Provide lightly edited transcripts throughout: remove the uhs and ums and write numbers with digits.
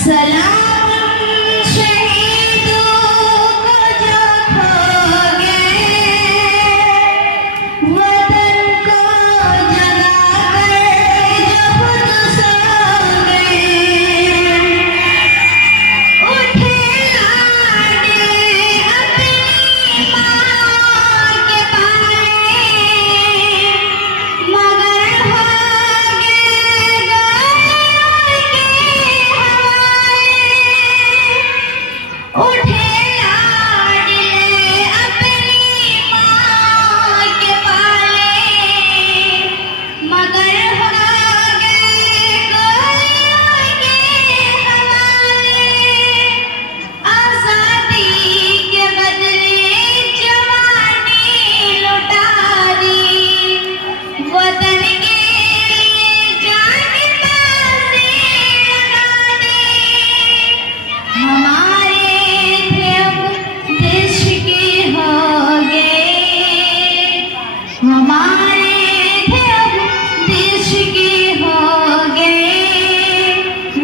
सलाम शहीदों को जो खो गए, वतन को जगा कर जो खुद सो गए। उठे लाडले अपनी माँ के पाले, मगर हो गए गोलियों के हवाले। उठे लाडले अपनी माँ के पाले, मगर हो गए गोलियों के हवाले। आजादी के बदले जवानी लुटा दी, वतन के लिए जान बाजी लगा दी। हमारे थे अब देश के हो गए, हमारे थे अब देश के हो गए।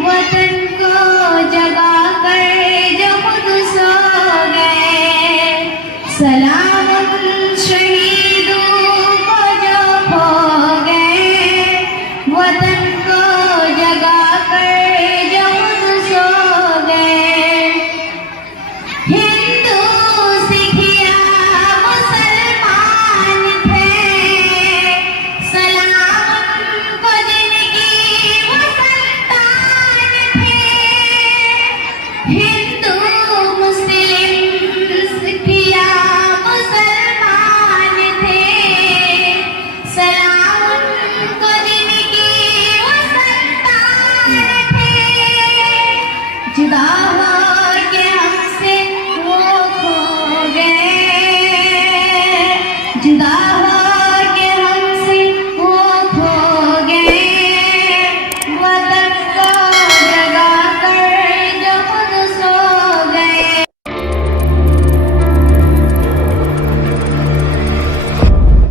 वतन को जगा कर जो खुद सो गए। सलाम उन शहीदों को जो खो गए, वतन को जगा कर जो खुद सो गए। हिंदू सिख या मुसलमान थे, सलाम उनको जिनकी वो संतान थे।